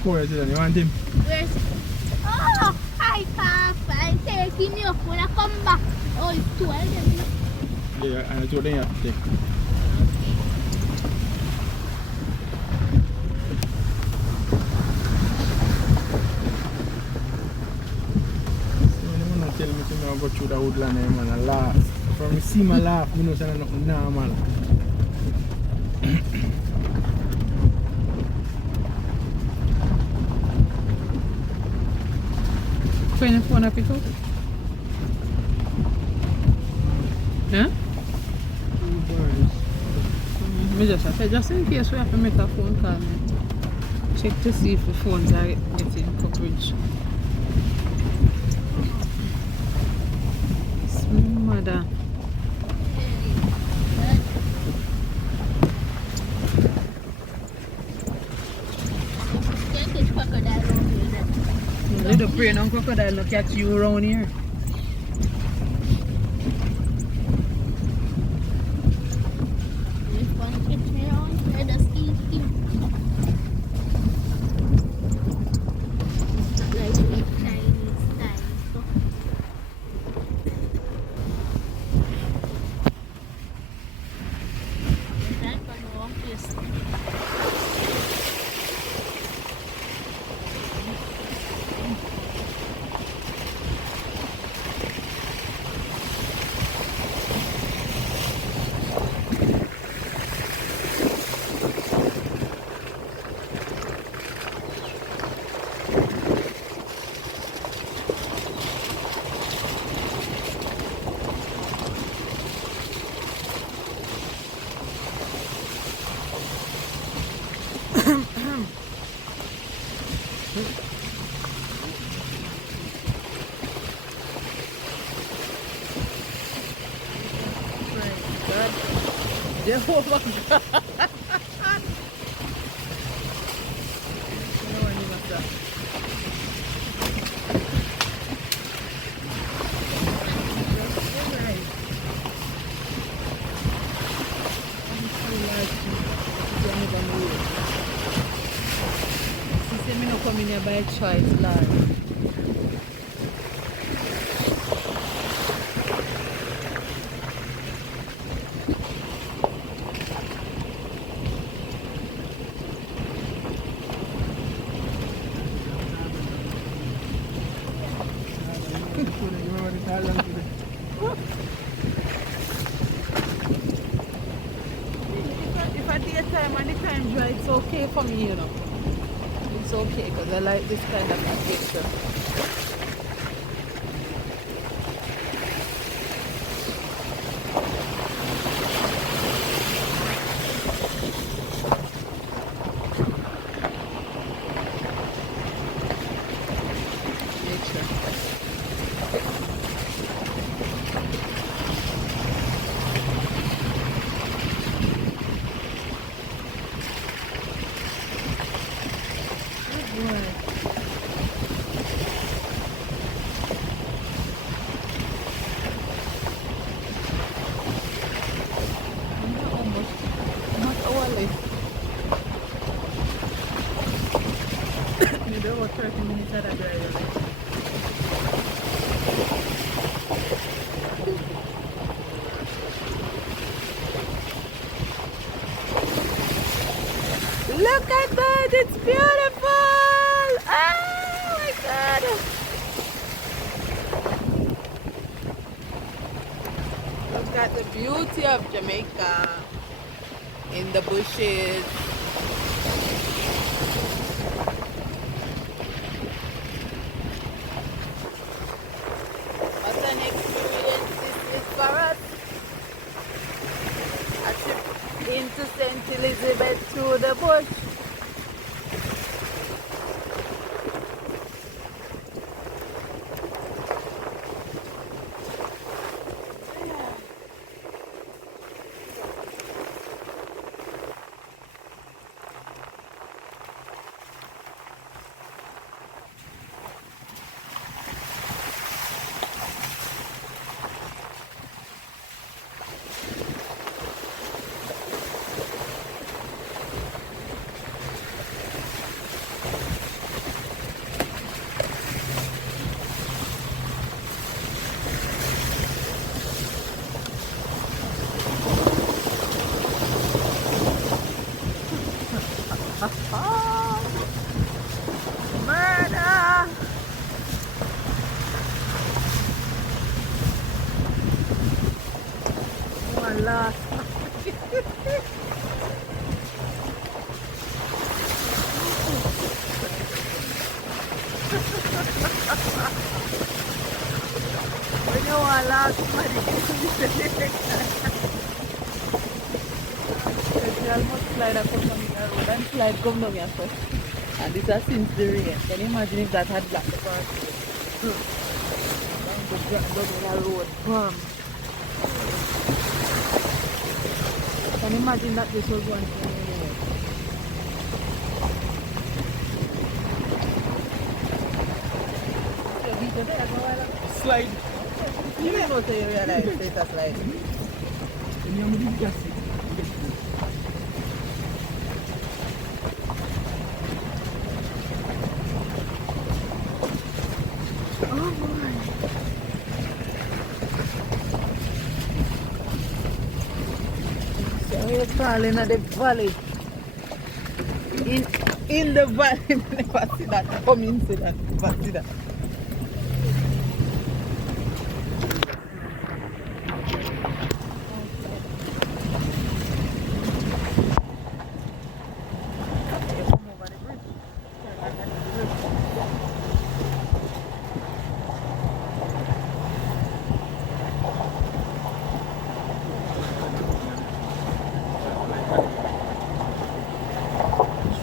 Pour it in. You want him? Where's... Oh, I can't find taking you when I come back. Oh, it's 12 of them. Yeah, and it's what they have to take. Tell me to go through the woodland and I laugh. From me see my laugh, you know, it's nothing normal. When the phone up pick up? Huh? Me just say, just in case we have to make a phone call, check to see if the phones are getting coverage. It's my mother. Little brain on crocodile look at you around here. Oh my God. She said me no come in here by choice, Lord. If I daytime and the time dry, it's okay for me, you know. It's okay because I like this kind of atmosphere. About 30 minutes at a drive. Look at that, it's beautiful! Oh my God! Look at the beauty of Jamaica in the bushes. What an experience this is for us. A trip into St. Elizabeth through the bush. last. When you want last money, you almost slide across the road and slide come down here first. And this has since the rain. Can you imagine if that had blocked the car? Down the road. Bam. Can you imagine that this was one thing? Slide. You know so you realize it's a slide. And you need to get it. Oh my. So we're falling at the valley. In the valley, never see that. Come into that, never see that.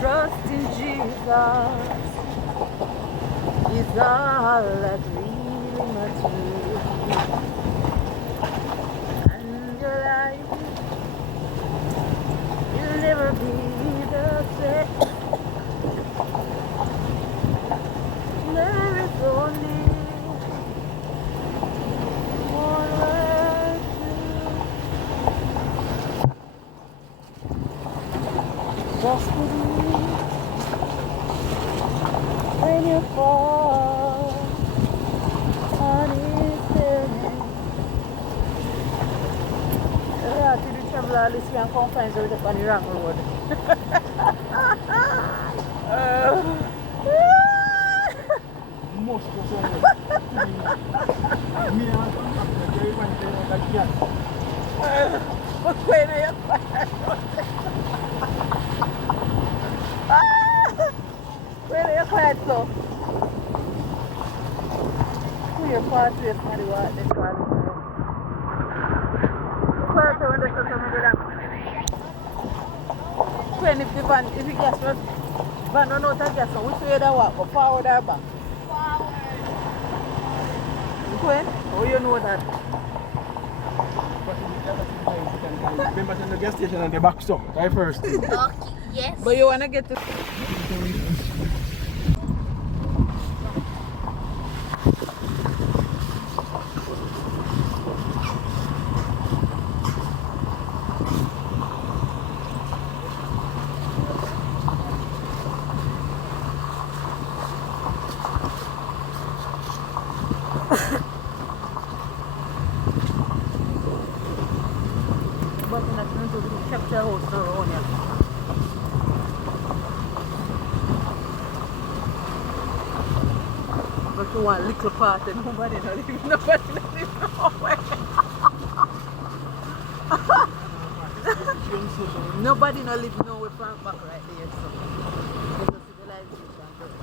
Trust in Jesus is all that really matters. And your life will never be the same. There is only one way to just believe. When you fall on his hand, yeah, to the travel all this can come find out on the wrong road. Most of them. Me and very much like that. But when are you Where are you quiet so? Who your party is for the what they call it? Quiet when they say something like that. When if the van, if the gas run out of gas, which way they walk? Go forward or back? Forward. When? Oh, you know that. Remember to the gas station and the back so. Right first. Okay, yes. But you want to get to... But in a sense of the capture house now around here. But you want little part and nobody not live nowhere. Nobody not live nowhere from back right there, so there's a civilization there.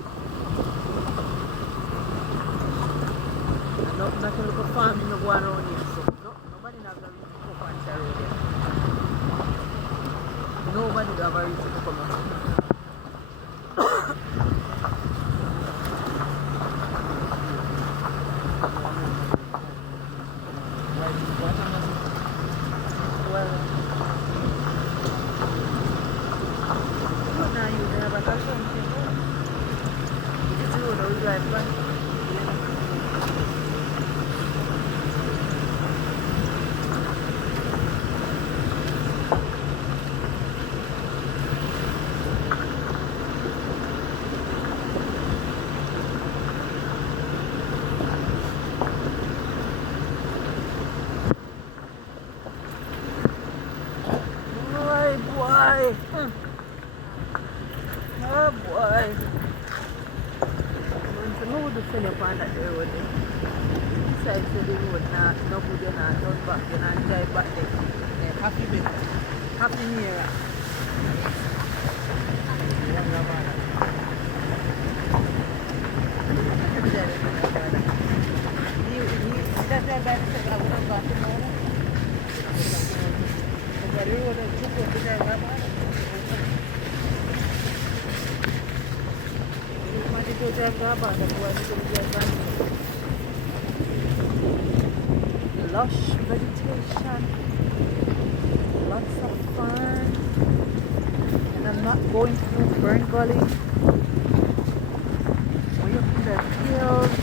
And not a little farming no go around here, so nobody not going to go on the road here. Nobody will have a reason to come out. Well, now you have a caution. It's road or drive back. Boy. Oh boy. Once you know the thing upon that road, inside to the road, no good, you're not turn back, you're not drive back there. Happy birthday. Happy New Year. Lush vegetation, lots of fun, and I'm not going through Burn Gully. Way up in the hills.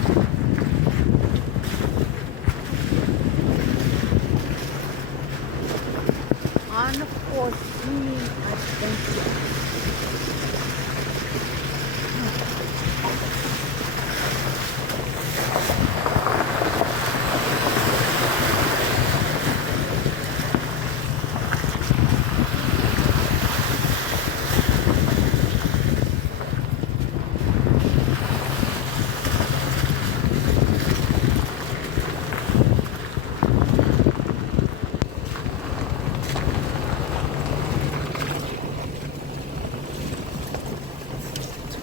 Unforeseen adventure.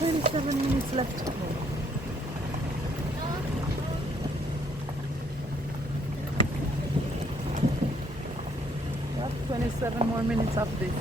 27 minutes left to go. We have 27 more minutes of this.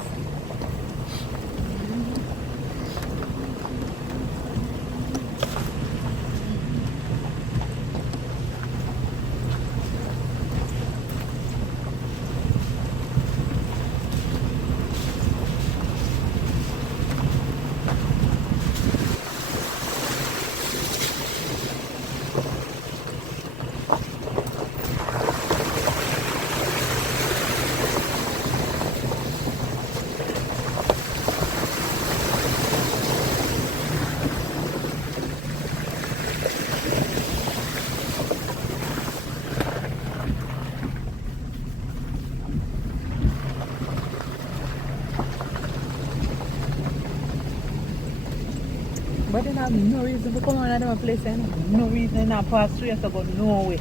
But then I have no reason to come on at my place and no reason to pass through to go nowhere.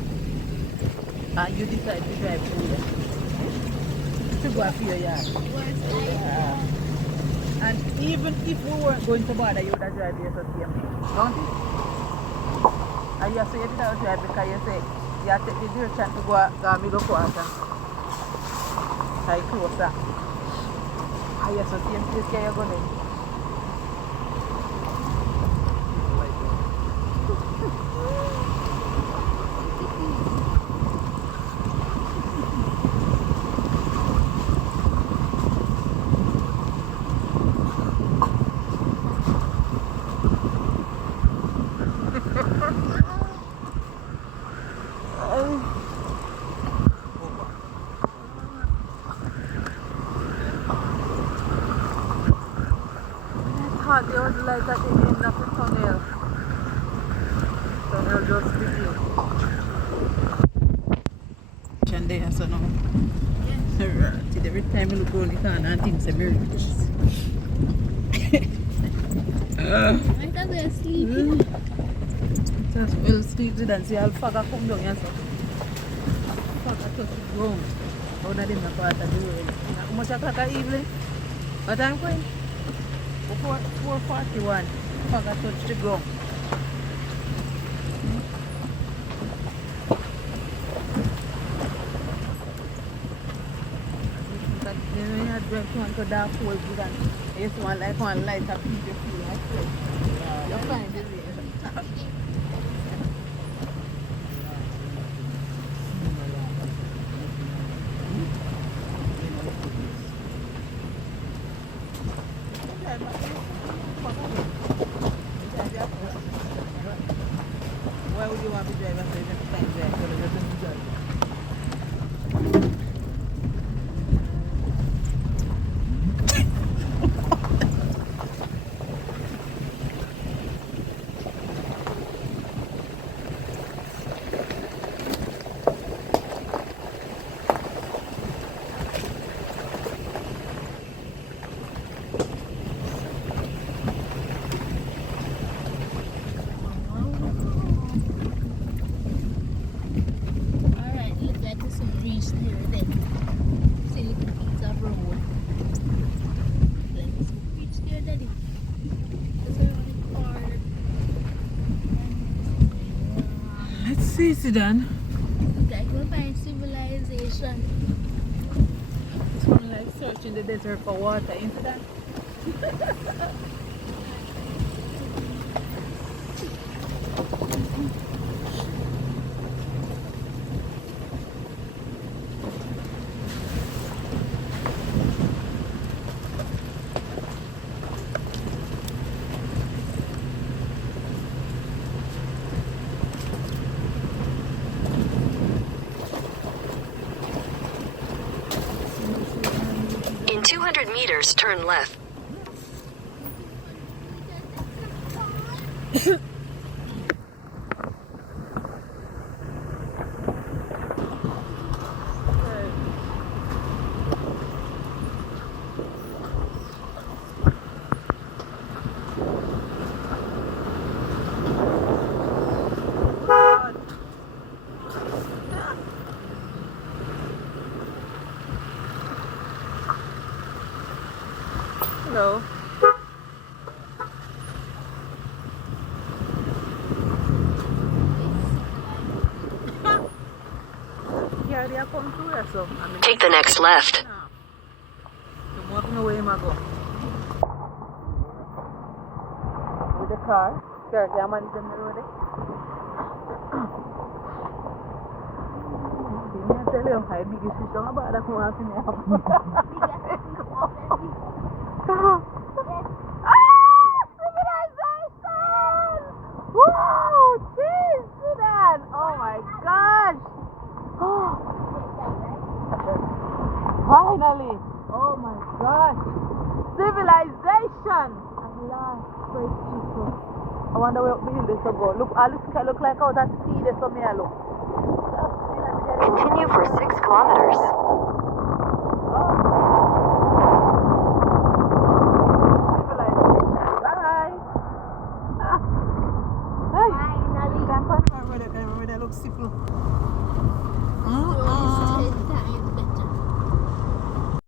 And you decide to drive through there. To go up your yard. Yeah. And even if we weren't going to bother, you would have drive here to see me. Don't you? And you say you did not drive because you say you have to take the direction to go middle quarter. Like closer. And you say same place where you're going. There was light at the end of the tunnel. Tunnel just begin. And there, so now. Yeah. Every time I look around the corner and things are very I thought they were sleeping. Just well sleep and see how fog come down and so. Fog touch the ground. One of them are part of the world. How much o'clock evening? What time going? 4:41. Fog touch the ground. When you drive to one to dark hole, you just want like one light up in the field. You find the way. Why would you want to drive after you can't drive? So you don't drive. See, Sudan. Like we find civilization. It's one like searching the desert for water, isn't that? In 200 meters, turn left. Hello. Yeah, they are coming through here, so I mean, Take the next left. I'm walking away, I go. With the car. Currently, I'm on the road. I tell you, my biggest fish on about that one happening. Civilization! Wow! Jeez, Sudan! Oh my gosh! Finally! Oh my gosh! Civilization! At last, praise Jesus. I wonder where the hill is to go. Look, all this can look like out at sea. There's some here, look. Continue for 6 kilometers. Bye. Hey. Finally. Time for where they look simple.